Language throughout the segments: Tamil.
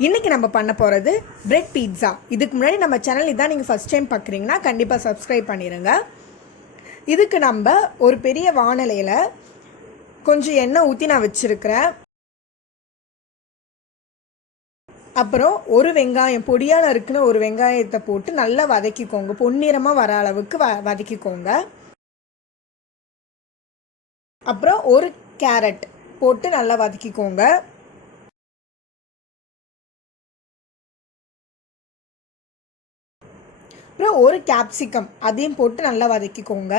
இன்றைக்கி நம்ம பண்ண போகிறது பிரெட் பீட்ஸா. இதுக்கு முன்னாடி நம்ம சேனல் இதான் நீங்கள் ஃபஸ்ட் டைம் பார்க்குறீங்கன்னா கண்டிப்பாக சப்ஸ்கிரைப் பண்ணிடுங்க. இதுக்கு நம்ம ஒரு பெரிய வாணலையில் கொஞ்சம் எண்ணெய் ஊற்றி நான் வச்சுருக்கிறேன். அப்புறம் ஒரு வெங்காயம் பொடியாக நறுக்குன்னு ஒரு வெங்காயத்தை போட்டு நல்லா வதக்கிக்கோங்க. பொன்னிறமாக வர அளவுக்கு வதக்கிக்கோங்க. அப்புறம் ஒரு கேரட் போட்டு நல்லா வதக்கிக்கோங்க. அப்புறம் ஒரு கேப்சிகம் அதையும் போட்டு நல்லா வதக்கிக்கோங்க.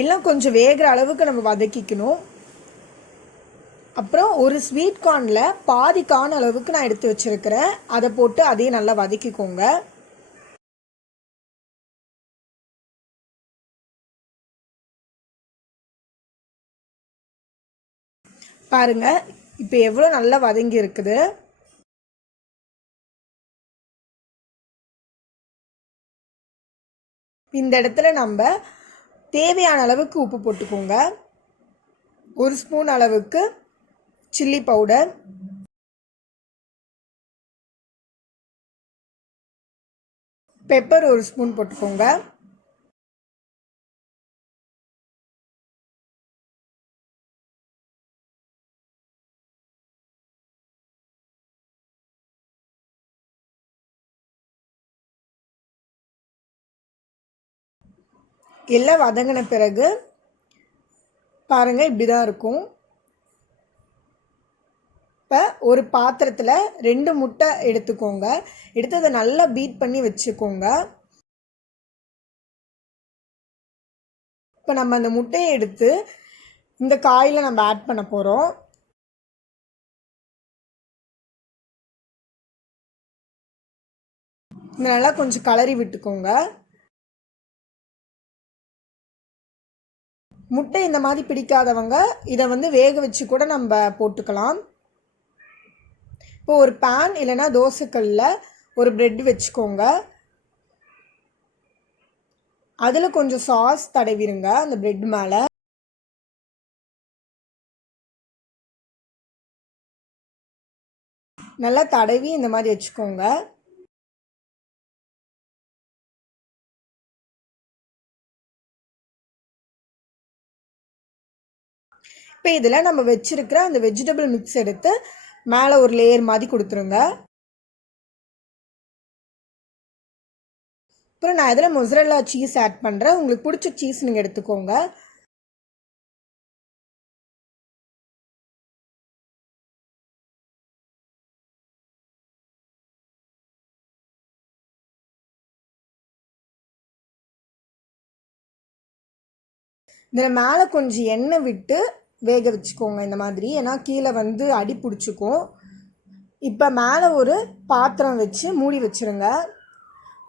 எல்லாம் கொஞ்சம் வேகிற அளவுக்கு நம்ம வதக்கிக்கணும். அப்புறம் ஒரு ஸ்வீட் கார்னில் பாதி கார்ன் அளவுக்கு நான் எடுத்து வச்சுருக்கிறேன். அதை போட்டு அதையும் நல்லா வதக்கிக்கோங்க. பாருங்க, இப்போ எவ்வளோ நல்லா வதங்கி இருக்குது. இந்த இடத்துல நம்ம தேவையான அளவுக்கு உப்பு போட்டுக்கோங்க. ஒரு ஸ்பூன் அளவுக்கு சில்லி பவுடர், பெப்பர் ஒரு ஸ்பூன் போட்டுக்கோங்க. எல்லாம் வதங்கின பிறகு பாருங்கள், இப்படி தான் இருக்கும். இப்போ ஒரு பாத்திரத்தில் 2 முட்டை எடுத்துக்கோங்க. எடுத்து அதை நல்லா பீட் பண்ணி வச்சுக்கோங்க. இப்போ நம்ம அந்த முட்டையை எடுத்து இந்த காயில் நம்ம ஆட் பண்ண போகிறோம். நல்லா கொஞ்சம் கலரி விட்டுக்கோங்க. முட்டை இந்த மாதிரி பிடிக்காதவங்க இதை வேக வச்சு கூட நம்ம போட்டுக்கலாம். இப்போ ஒரு பேன் இல்லைன்னா தோசைக்கல்லில் ஒரு பிரெட் வச்சுக்கோங்க. அதில் கொஞ்சம் சாஸ் தடவிடுங்க அந்த பிரெட் மேலே. நல்லா தடவி இந்த மாதிரி வச்சுக்கோங்க. இப்போ இதில் நம்ம வச்சுருக்கிற அந்த வெஜிடபிள் மிக்ஸ் எடுத்து மேலே ஒரு லேயர் மாதிரி கொடுத்துருங்க. அப்புறம் நான் இதில் மொசரல்லா சீஸ் ஆட் பண்ணுறேன். உங்களுக்கு பிடிச்ச சீஸ் நீங்கள் எடுத்துக்கோங்க. இதில் மேலே கொஞ்சம் எண்ணெய் விட்டு வேக வச்சுக்கோங்க இந்த மாதிரி. ஏன்னா கீழே அடி பிடிச்சிக்கும். இப்போ மேலே ஒரு பாத்திரம் வச்சு மூடி வச்சுருங்க.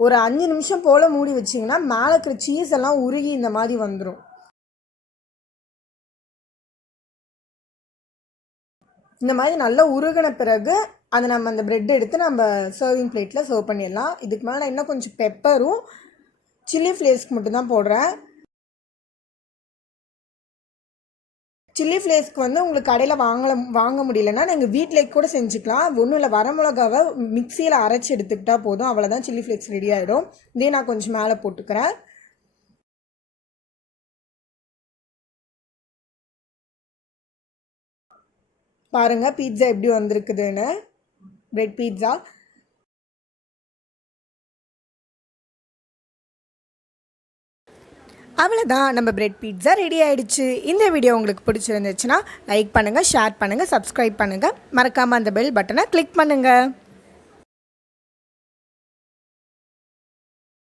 ஒரு 5 நிமிஷம் போல் மூடி வச்சிங்கன்னா மேலே இருக்கிற சீஸ் எல்லாம் உருகி இந்த மாதிரி வந்துடும். இந்த மாதிரி நல்லா உருகின பிறகு அதை நம்ம அந்த ப்ரெட் எடுத்து நம்ம சர்விங் பிளேட்டில் சர்வ் பண்ணிடலாம். இதுக்கு மேலே இன்னும் கொஞ்சம் பெப்பரும் சில்லி ஃப்ளேக்ஸ்க்கு மட்டும்தான் போடுறேன். சில்லி ஃப்ளேக்ஸ்க்கு உங்களுக்கு கடையில் வாங்க முடியலன்னா நீங்கள் வீட்டிலே கூட செஞ்சுக்கலாம். ஒன்றும் இல்லை, வரமிளகாவை மிக்சியில் அரைச்சி எடுத்துக்கிட்டால் போதும். அவ்வளோதான், சில்லி ஃப்ளேக்ஸ் ரெடி ஆகிடும். இதே நான் கொஞ்சம் மேலே போட்டுக்கிறேன். பாருங்கள் பீட்சா எப்படி வந்திருக்குதுன்னு, பிரெட் பீட்சா. அவ்வளோதான், நம்ம பிரெட் பீட்சா ரெடி ஆகிடுச்சு. இந்த வீடியோ உங்களுக்கு பிடிச்சிருந்துச்சுன்னா லைக் பண்ணுங்கள், ஷேர் பண்ணுங்கள், சப்ஸ்கிரைப் பண்ணுங்கள். மறக்காமல் அந்த பெல் பட்டனை கிளிக் பண்ணுங்கள்.